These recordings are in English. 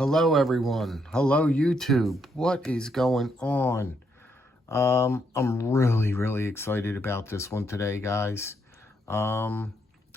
Hello everyone. Hello YouTube. What is going on? I'm really excited about this one today, guys. I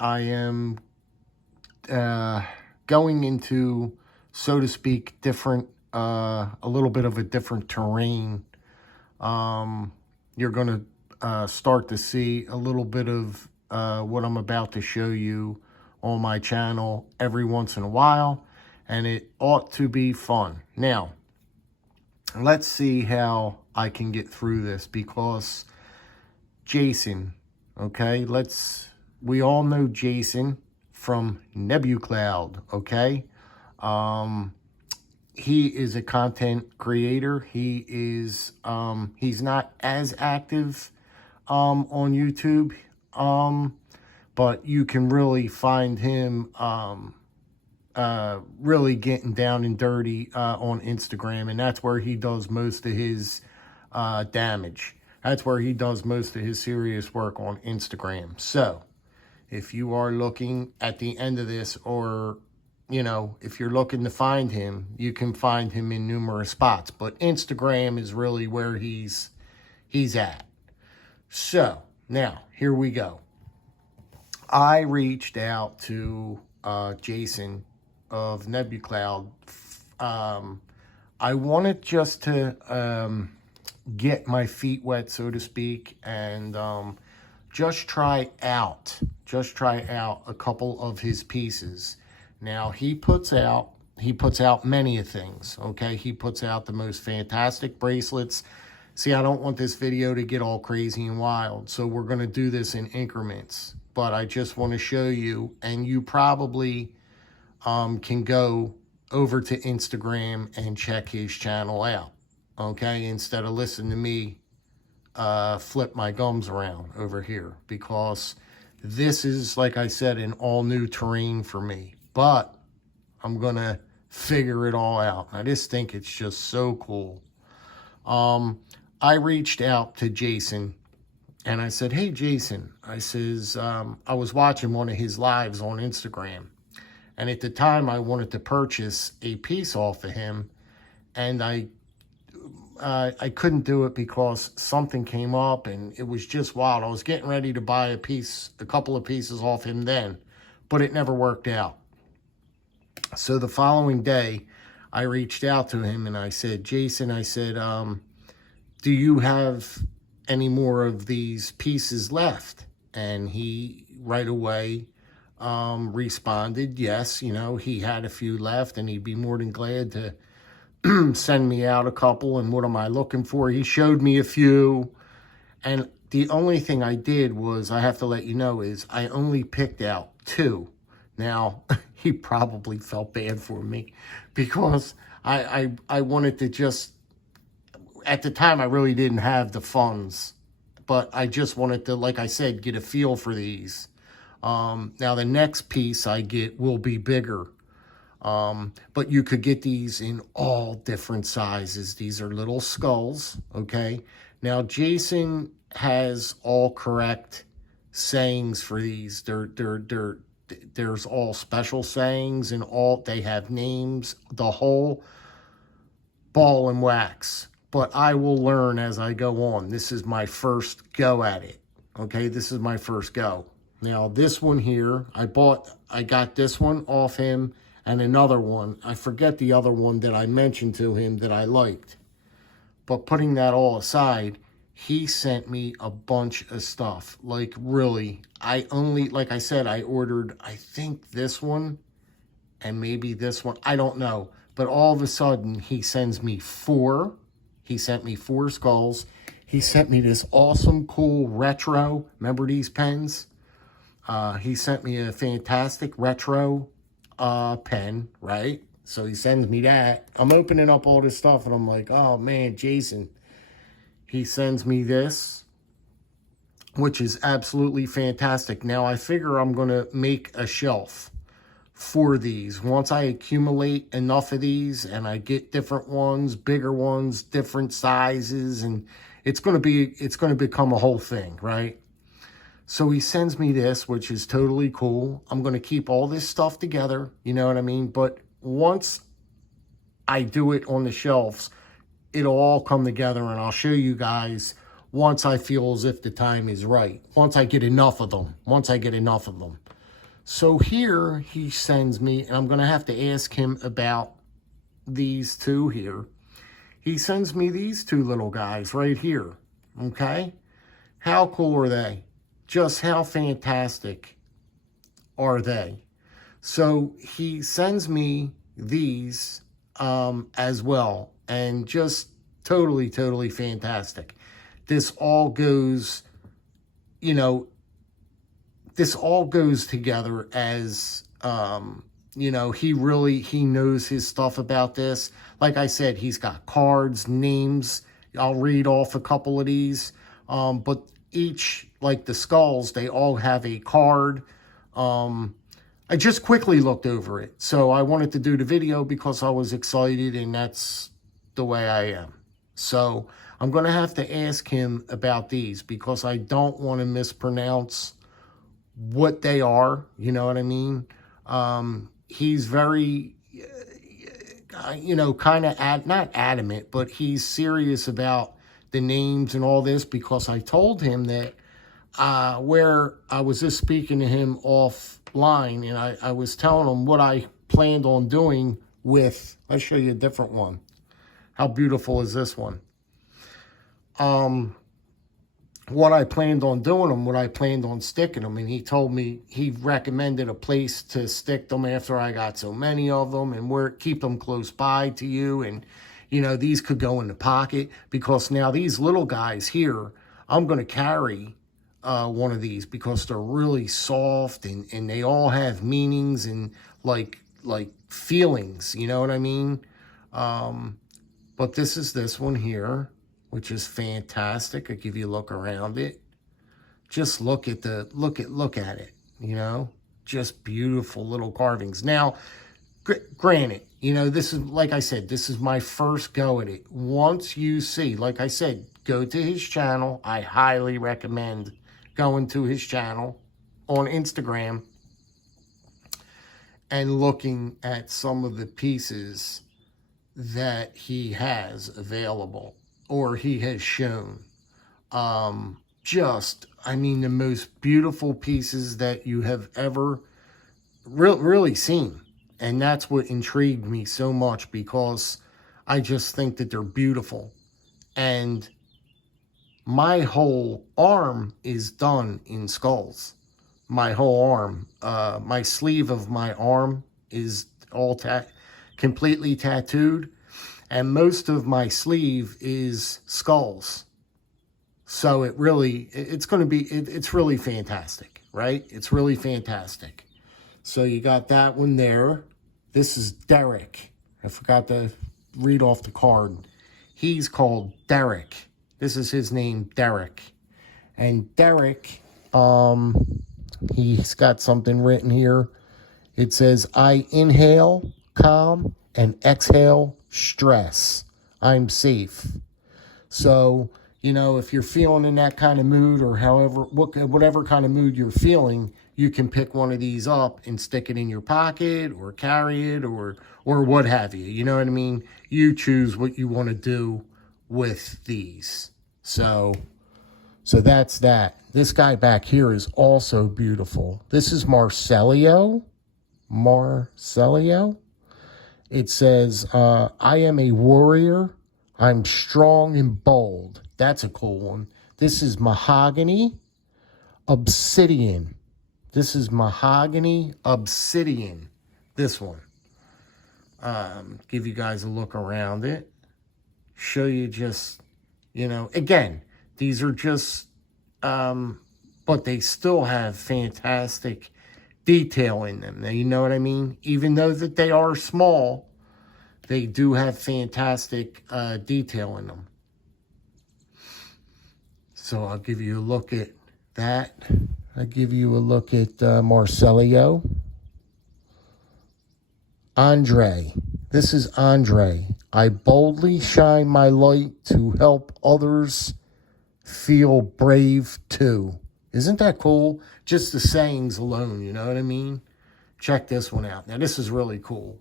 am going into, so to speak, a little bit of a different terrain. You're going to start to see a little bit of what I'm about to show you on my channel every once in a while, and it ought to be fun. Now, let's see how I can get through this, because Jason, okay, we all know Jason from NebuQloud, okay? He is a content creator. He is, he's not as active on YouTube, but you can really find him really getting down and dirty on Instagram, and that's where he does most of his damage. That's where he does most of his serious work, on Instagram. So if you are looking at the end of this, or if you're looking to find him, you can find him in numerous spots, but Instagram is really where he's at. So now here we go. I reached out to Jason of NebuQloud. I wanted just to get my feet wet, so to speak, and just try out a couple of his pieces. Now, he puts out many things, okay? He puts out the most fantastic bracelets. See, I don't want this video to get all crazy and wild, so we're going to do this in increments. But I just want to show you, and you probably can go over to Instagram and check his channel out, okay? Instead of listening to me flip my gums around over here, because this is, like I said, an all-new terrain for me. But I'm going to figure it all out. I just think it's just so cool. I reached out to Jason, and I said, hey, Jason, I says, I was watching one of his lives on Instagram, and at the time I wanted to purchase a piece off of him, and I couldn't do it because something came up, and it was just wild. I was getting ready to buy a couple of pieces off him then, but it never worked out. So the following day, I reached out to him and I said, Jason, I said, do you have any more of these pieces left? And he right away responded, yes, he had a few left, and he'd be more than glad to send me out a couple. And what am I looking for? He showed me a few, and the only thing I did was, I have to let you know, is I only picked out 2. Now, he probably felt bad for me, because I wanted to just, at the time, I really didn't have the funds, but I just wanted to, like I said, get a feel for these. Now, the next piece I get will be bigger, but you could get these in all different sizes. These are little skulls, okay? Now, Jason has all correct sayings for these. There's all special sayings, and they have names, the whole ball and wax. But I will learn as I go on. This is my first go at it, okay? This is my first go. Now, this one here, I got this one off him, and another one. I forget the other one that I mentioned to him that I liked. But putting that all aside, he sent me a bunch of stuff. Like, really, like I said, I ordered, I think, this one and maybe this one. I don't know. But all of a sudden, he sends me 4. He sent me 4 skulls. He sent me this awesome, cool retro. Remember these pens? He sent me a fantastic retro pen, right? So he sends me that. I'm opening up all this stuff, and I'm like, oh, man, Jason. He sends me this, which is absolutely fantastic. Now, I figure I'm going to make a shelf for these. Once I accumulate enough of these, and I get different ones, bigger ones, different sizes, and it's going to become a whole thing, right? So he sends me this, which is totally cool. I'm going to keep all this stuff together, you know what I mean? But once I do it on the shelves, it'll all come together, and I'll show you guys once I feel as if the time is right. Once I get enough of them. So here he sends me, and I'm going to have to ask him about these two here. He sends me these two little guys right here. Okay? How cool are they? Just how fantastic are they? So he sends me these as well, and just totally, totally fantastic. This all goes, you know, this all goes together as, you know, he knows his stuff about this. Like I said, he's got cards, names. I'll read off a couple of these. But each, like the skulls, they all have a card. I just quickly looked over it. So I wanted to do the video because I was excited, and that's the way I am. So I'm going to have to ask him about these because I don't want to mispronounce what they are. You know what I mean? He's very, you know, kind of, not adamant, but he's serious about the names and all this, because I told him that where I was just speaking to him offline, and I was telling him what I planned on doing with, I'll show you a different one. How beautiful is this one? What I planned on doing them, what I planned on sticking them, and he told me, he recommended a place to stick them after I got so many of them, and keep them close by to you, and you know, these could go in the pocket, because now these little guys here, I'm going to carry one of these because they're really soft, and they all have meanings and like feelings, you know what I mean? But this is this one here, which is fantastic. I'll give you a look around it. Just look at it, you know, just beautiful little carvings. Now, granted, you know, this is, like I said, this is my first go at it. Once you see, like I said, go to his channel. I highly recommend going to his channel on Instagram and looking at some of the pieces that he has available or he has shown. I mean, the most beautiful pieces that you have ever really seen. And that's what intrigued me so much, because I just think that they're beautiful. And my whole arm is done in skulls. My whole arm. My sleeve of my arm is all completely tattooed. And most of my sleeve is skulls. So it's really fantastic, right? It's really fantastic. So you got that one there. This is Derek. I forgot to read off the card. He's called Derek. This is his name, Derek. And Derek, he's got something written here. It says, I inhale calm and exhale stress. I'm safe. So, you know, if you're feeling in that kind of mood, or whatever kind of mood you're feeling, you can pick one of these up and stick it in your pocket or carry it or what have you. You know what I mean? You choose what you want to do with these. So that's that. This guy back here is also beautiful. This is Marcelio. It says, I am a warrior. I'm strong and bold. That's a cool one. This is Mahogany Obsidian. This one. Give you guys a look around it. Show you just, you know, again, these are just, but they still have fantastic detail in them. Now, you know what I mean? Even though that they are small, they do have fantastic detail in them. So I'll give you a look at that. I'll give you a look at Marcelio. Andre. This is Andre. I boldly shine my light to help others feel brave too. Isn't that cool? Just the sayings alone, you know what I mean? Check this one out. Now, this is really cool.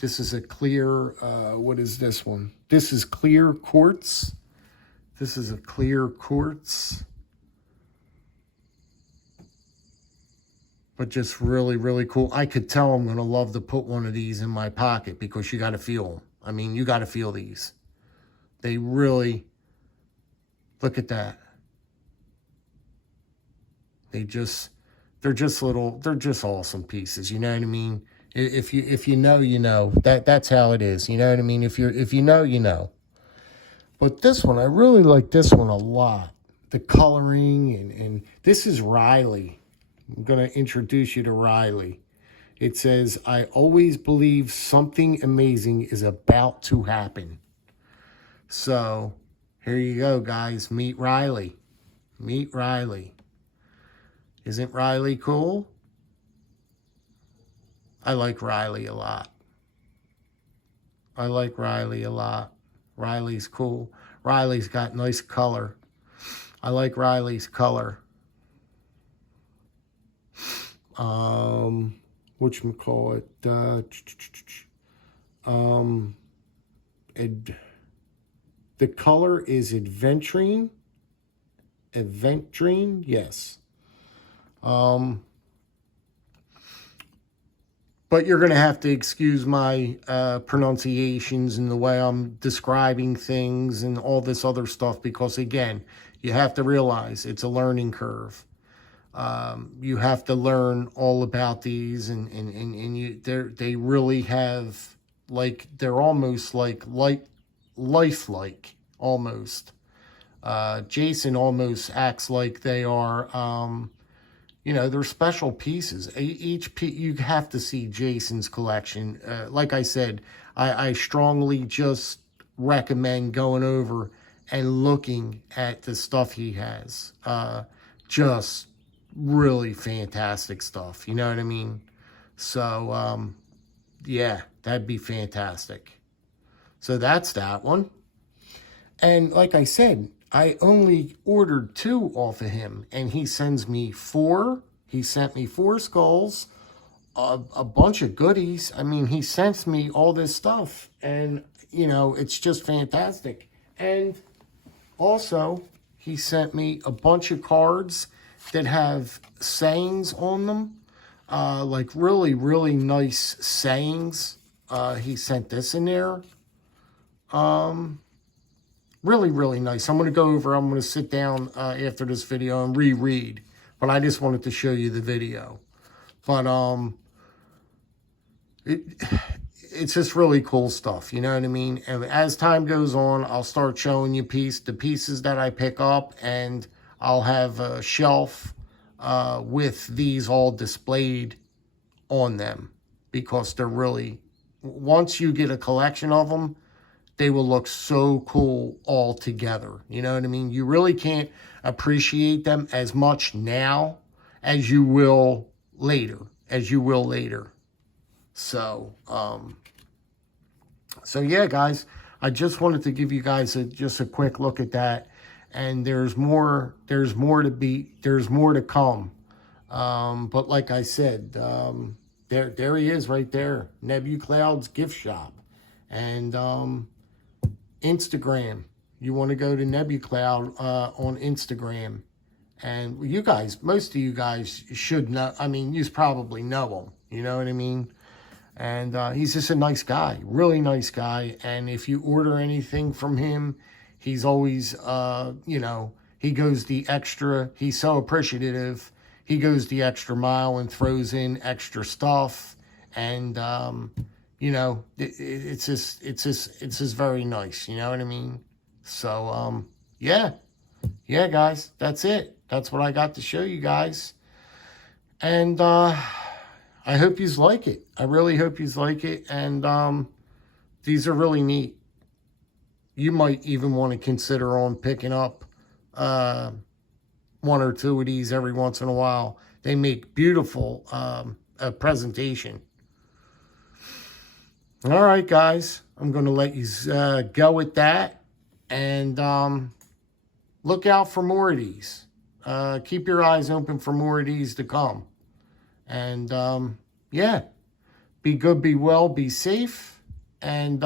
This is a clear, what is this one? This is clear quartz. This is a clear quartz. But just really, really cool. I could tell I'm going to love to put one of these in my pocket because you got to feel them. I mean, you got to feel these. They really, look at that. They're just little, they're just awesome pieces. You know what I mean? If you know, you know. That's how it is. You know what I mean? If you know, you know. But this one, I really like this one a lot. The coloring and this is Riley. I'm going to introduce you to Riley. It says, I always believe something amazing is about to happen. So, here you go, guys. Meet Riley. Meet Riley. Isn't Riley cool? I like Riley a lot. I like Riley a lot. Riley's cool. Riley's got nice color. I like Riley's color. Whatchamacallit, the color is Adventurine, yes. But you're going to have to excuse my pronunciations and the way I'm describing things and all this other stuff because, again, you have to realize it's a learning curve. You have to learn all about these, and they really have, like, they're almost like lifelike, almost. Jason almost acts like they are, you know, they're special pieces. Each piece, you have to see Jason's collection. Like I said, I strongly just recommend going over and looking at the stuff he has. Just really fantastic stuff. You know what I mean? So, yeah, that'd be fantastic. So that's that one. And like I said, I only ordered 2 off of him, and he sends me 4. He sent me 4 skulls, a bunch of goodies. I mean, he sends me all this stuff, and, you know, it's just fantastic. And also, he sent me a bunch of cards that have sayings on them, like really, really nice sayings. He sent this in there. Really, really nice. I'm going to go over, I'm going to sit down after this video and reread. But I just wanted to show you the video. But it's just really cool stuff, you know what I mean? And as time goes on, I'll start showing you the pieces that I pick up, and I'll have a shelf with these all displayed on them, because they're really, once you get a collection of them, they will look so cool all together. You know what I mean? You really can't appreciate them as much now as you will later, So, so yeah, guys, I just wanted to give you guys just a quick look at that. And there's more to come. But like I said, there he is right there, NebuQloud's gift shop. And Instagram, you want to go to NebuQloud on Instagram. And you guys, most of you guys should know, I mean, you probably know him, you know what I mean? And he's just a nice guy, really nice guy. And if you order anything from him, he's always, you know, he goes the extra, he's so appreciative. He goes the extra mile and throws in extra stuff. And, you know, it's just very nice, you know what I mean? So, yeah, guys, that's it. That's what I got to show you guys. And, I hope you like it. I really hope you like it. And, these are really neat. You might even want to consider on picking up, 1 or 2 of these every once in a while. They make beautiful, presentation. All right, guys, I'm going to let you go with that. And look out for more of these. Keep your eyes open for more of these to come. And yeah, Be good, be well, be safe. And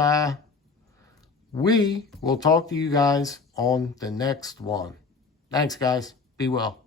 we will talk to you guys on the next one. Thanks, guys. Be well.